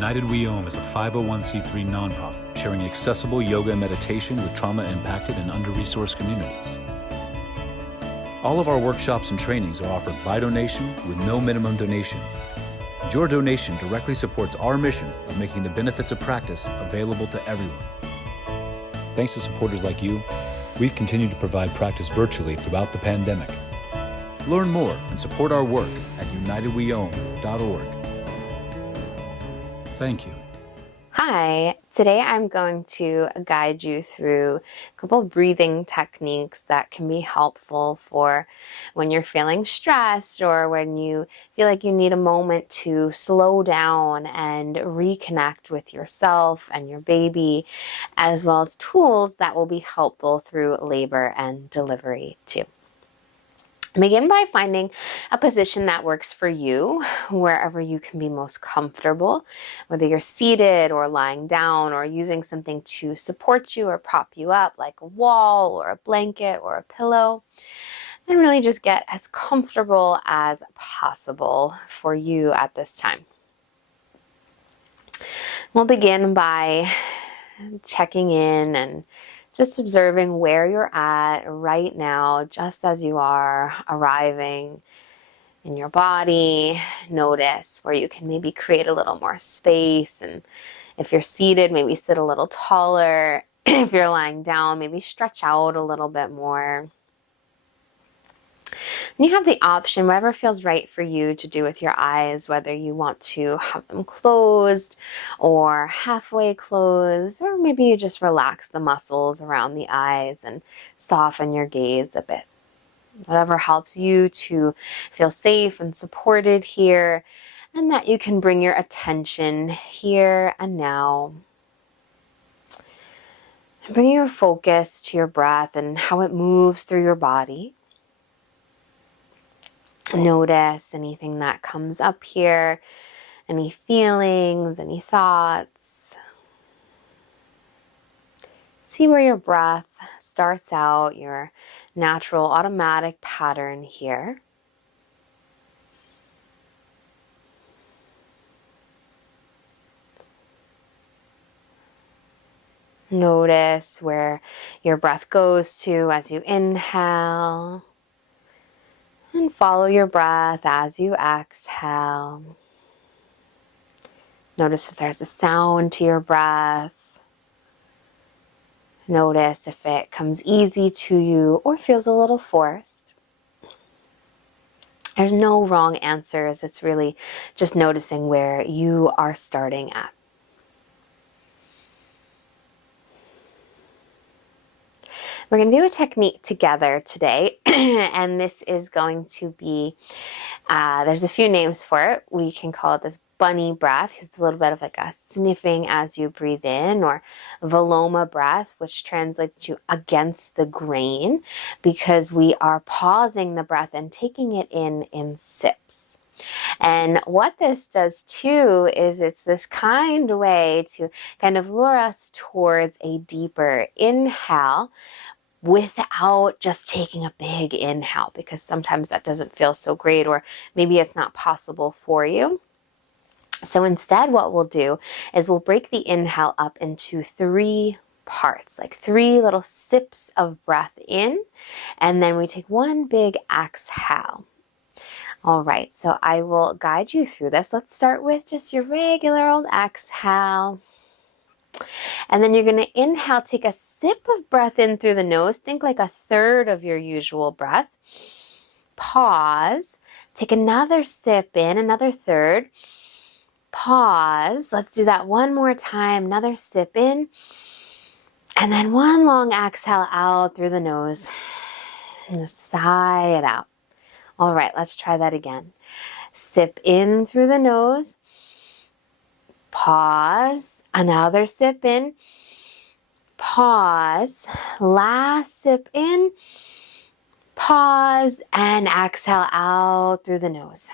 United We Om is a 501c3 nonprofit sharing accessible yoga and meditation with trauma-impacted and under-resourced communities. All of our workshops and trainings are offered by donation with no minimum donation. Your donation directly supports our mission of making the benefits of practice available to everyone. Thanks to supporters like you, we've continued to provide practice virtually throughout the pandemic. Learn more and support our work at unitedweom.org. Thank you. Hi, today I'm going to guide you through a couple of breathing techniques that can be helpful for when you're feeling stressed or when you feel like you need a moment to slow down and reconnect with yourself and your baby, as well as tools that will be helpful through labor and delivery too. Begin by finding a position that works for you, wherever you can be most comfortable, whether you're seated or lying down or using something to support you or prop you up like a wall or a blanket or a pillow, and really just get as comfortable as possible for you at this time. We'll begin by checking in and just observing where you're at right now, just as you are arriving in your body. Notice where you can maybe create a little more space. And if you're seated, maybe sit a little taller. If you're lying down, maybe stretch out a little bit more. And you have the option, whatever feels right for you, to do with your eyes, whether you want to have them closed or halfway closed, or maybe you just relax the muscles around the eyes and soften your gaze a bit. Whatever helps you to feel safe and supported here, and that you can bring your attention here and now. And bring your focus to your breath and how it moves through your body. Notice anything that comes up here, any feelings, any thoughts. See where your breath starts out, your natural automatic pattern here. Notice where your breath goes to as you inhale. And follow your breath as you exhale. Notice if there's a sound to your breath. Notice if it comes easy to you or feels a little forced. There's no wrong answers. It's really just noticing where you are starting at. We're going to do a technique together today, and this is going to be, there's a few names for it. We can call it this bunny breath. It's a little bit of like a sniffing as you breathe in, or Viloma breath, which translates to against the grain, because we are pausing the breath and taking it in sips. And what this does too is it's this kind way to kind of lure us towards a deeper inhale without just taking a big inhale, because sometimes that doesn't feel so great, or maybe it's not possible for you. So instead, what we'll do is we'll break the inhale up into 3 parts, like 3 little sips of breath in, and then we take one big exhale. All right, so I will guide you through this. Let's start with just your regular old exhale. And then you're going to inhale, take a sip of breath in through the nose. Think like 1/3 of your usual breath. Pause. Take another sip in, another 1/3. Pause. Let's do that one more time. Another sip in. And then one long exhale out through the nose. And just sigh it out. All right, let's try that again. Sip in through the nose. Pause. Another sip in. Pause. Last sip in. Pause. And exhale out through the nose.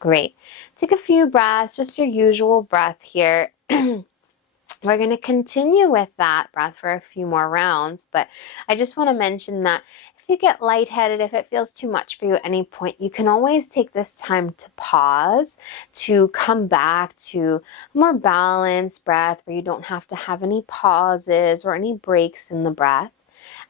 Great. Take a few breaths, just your usual breath here. We're going to continue with that breath for a few more rounds, but I just want to mention that if you get lightheaded, if it feels too much for you at any point, you can always take this time to pause, to come back to a more balanced breath where you don't have to have any pauses or any breaks in the breath.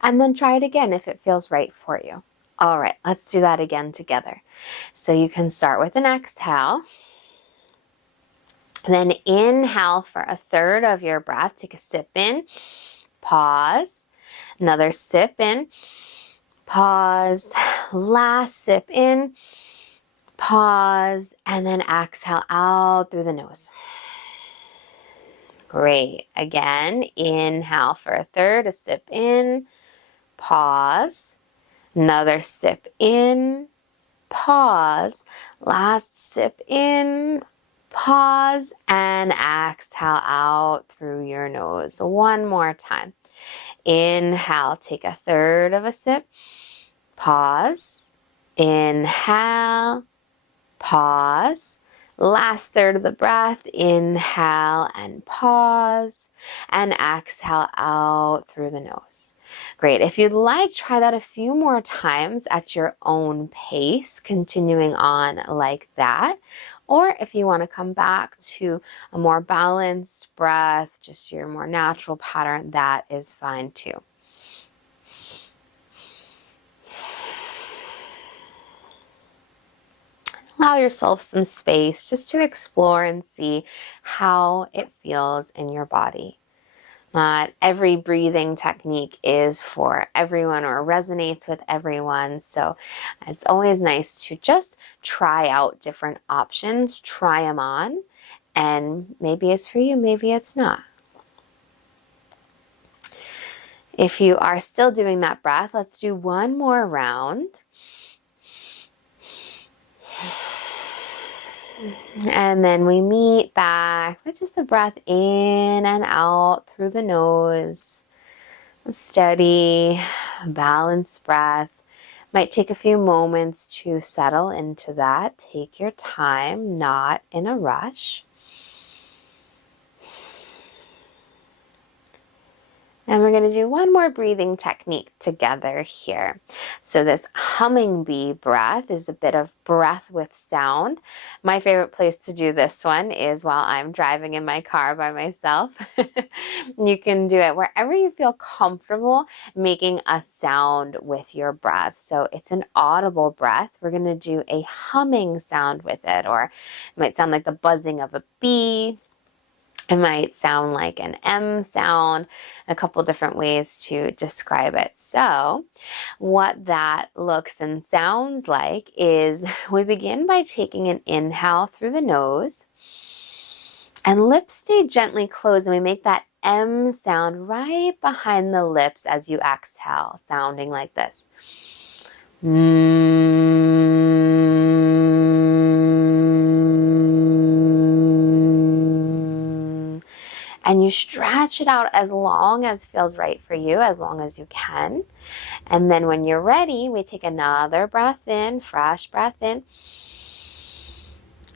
And then try it again if it feels right for you. All right, let's do that again together. So you can start with an exhale. Then inhale for a third of your breath. Take a sip in, pause. Another sip in, pause. Last sip in, pause. And then exhale out through the nose. Great. Again, inhale for a third, a sip in, pause. Another sip in, pause. Last sip in, pause, and exhale out through your nose. One more time. Inhale, take a third of a sip, pause. Inhale, pause. Last third of the breath, inhale and pause, and exhale out through the nose. Great. If you'd like, try that a few more times at your own pace, continuing on like that. Or if you want to come back to a more balanced breath, just your more natural pattern, that is fine too. Allow yourself some space just to explore and see how it feels in your body. Not every breathing technique is for everyone or resonates with everyone. So it's always nice to just try out different options, try them on, and maybe it's for you, maybe it's not. If you are still doing that breath, let's do one more round. And then we meet back with just a breath in and out through the nose. A steady, balanced breath. Might take a few moments to settle into that. Take your time, not in a rush. And we're going to do one more breathing technique together here. So this humming bee breath is a bit of breath with sound. My favorite place to do this one is while I'm driving in my car by myself. You can do it wherever you feel comfortable making a sound with your breath. So it's an audible breath. We're going to do a humming sound with it, or it might sound like the buzzing of a bee. It might sound like an M sound, a couple different ways to describe it. So what that looks and sounds like is we begin by taking an inhale through the nose and lips stay gently closed, and we make that M sound right behind the lips as you exhale, sounding like this. And you stretch it out as long as feels right for you, as long as you can. And then when you're ready, we take another breath in, fresh breath in.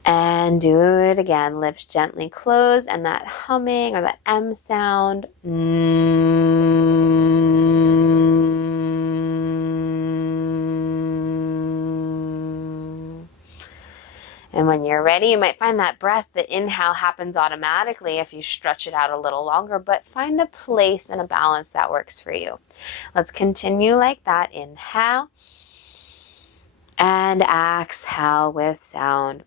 And do it again. Lips gently close, and that humming or that M sound. And when you're ready, you might find that breath, the inhale happens automatically if you stretch it out a little longer, but find a place and a balance that works for you. Let's continue like that. Inhale and exhale with sound.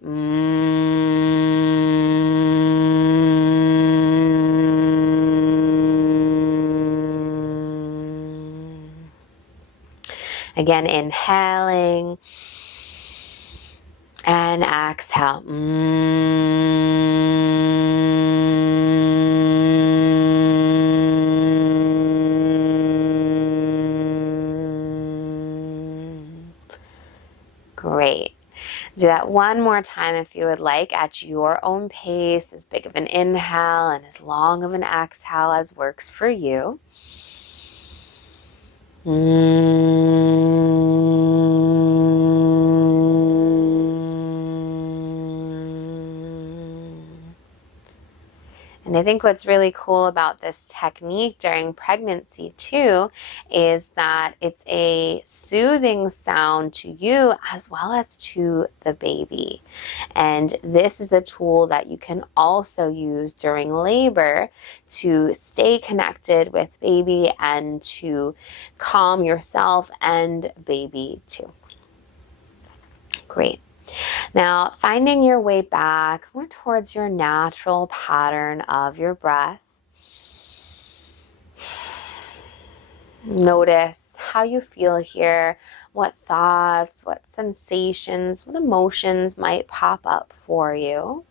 Again, inhaling and exhale. Great. Do that one more time if you would like, at your own pace, as big of an inhale and as long of an exhale as works for you. And I think what's really cool about this technique during pregnancy too is that it's a soothing sound to you as well as to the baby. And this is a tool that you can also use during labor to stay connected with baby and to calm yourself and baby too. Great. Now, finding your way back more towards your natural pattern of your breath. Notice how you feel here, what thoughts, what sensations, what emotions might pop up for you.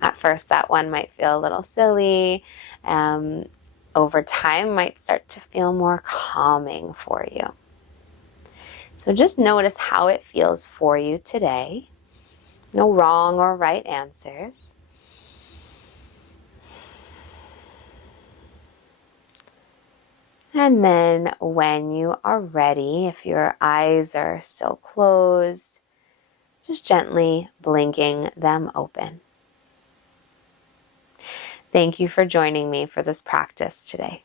At first, that one might feel a little silly. Over time, might start to feel more calming for you. So just notice how it feels for you today. No wrong or right answers. And then when you are ready, if your eyes are still closed, just gently blinking them open. Thank you for joining me for this practice today.